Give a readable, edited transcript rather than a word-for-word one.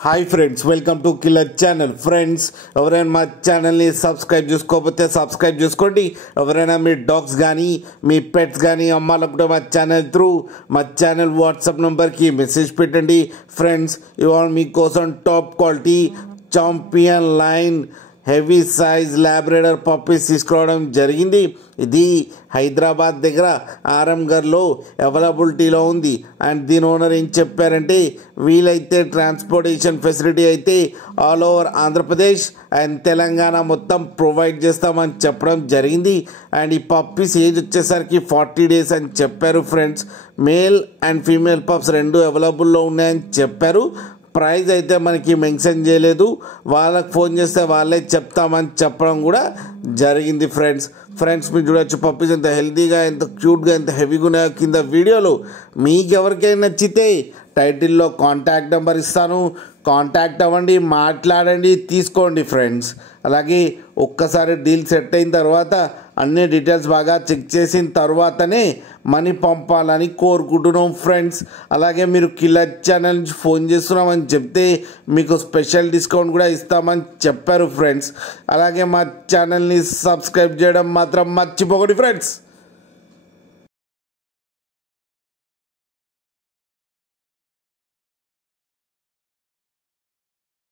Hi friends, welcome to killer channel. Friends, ఎవరైనా మా ఛానల్ని సబ్స్క్రైబ్ చేసుకోకపోతే సబ్స్క్రైబ్ చేసుకోండి. ఎవరైనా మీ డాగ్స్ కానీ మీ పెట్స్ కానీ అమ్మాలనుకుంటే మా ఛానల్ వాట్సాప్ నెంబర్కి మెసేజ్ పెట్టండి. ఫ్రెండ్స్, ఇవాళ మీకోసం top quality champion line heavy size Labrador puppies తీసుకురావడం జరిగింది. ఇది హైదరాబాద్ దగ్గర ఆరంగర్లో అవైలబిలిటీలో ఉంది. అండ్ దీని ఓనర్ ఏం చెప్పారంటే, వీలైతే ట్రాన్స్పోర్టేషన్ ఫెసిలిటీ అయితే all over Andhra Pradesh and Telangana మొత్తం ప్రొవైడ్ చేస్తామని చెప్పడం జరిగింది. అండ్ ఈ పప్పీస్ ఏజ్ వచ్చేసరికి 40 days అని చెప్పారు. Friends, male and female pups రెండు అవైలబుల్లో ఉన్నాయని చెప్పారు. ప్రైస్ అయితే మనకి మెన్షన్ చేయలేదు. వాళ్ళకి ఫోన్ చేస్తే వాళ్ళే చెప్తామని చెప్పడం కూడా జరిగింది. ఫ్రెండ్స్ మీరు చూడొచ్చు పప్పీస్ ఎంత హెల్తీగా, ఎంత క్యూట్గా, ఎంత హెవీగా ఉన్నాయో కింద వీడియోలో. మీకు ఎవరికైనా నచ్చితే టైటిల్లో కాంటాక్ట్ నెంబర్ ఇస్తాను, కాంటాక్ట్ అవ్వండి, మాట్లాడండి, తీసుకోండి. ఫ్రెండ్స్, అలాగే ఒక్కసారి డీల్ సెట్ అయిన తర్వాత అన్ని డీటెయిల్స్ బాగా చెక్ చేసిన తర్వాతనే మనీ పంపాలని కోరుకుంటున్నాం. ఫ్రెండ్స్, అలాగే మీరు కిల్లర్ ఛానల్ నుంచి ఫోన్ చేస్తున్నామని చెప్తే మీకు స్పెషల్ డిస్కౌంట్ కూడా ఇస్తామని చెప్పారు. ఫ్రెండ్స్, అలాగే మా ఛానల్ని సబ్స్క్రైబ్ చేయడం మాత్రం మర్చిపోకండి. ఫ్రెండ్స్.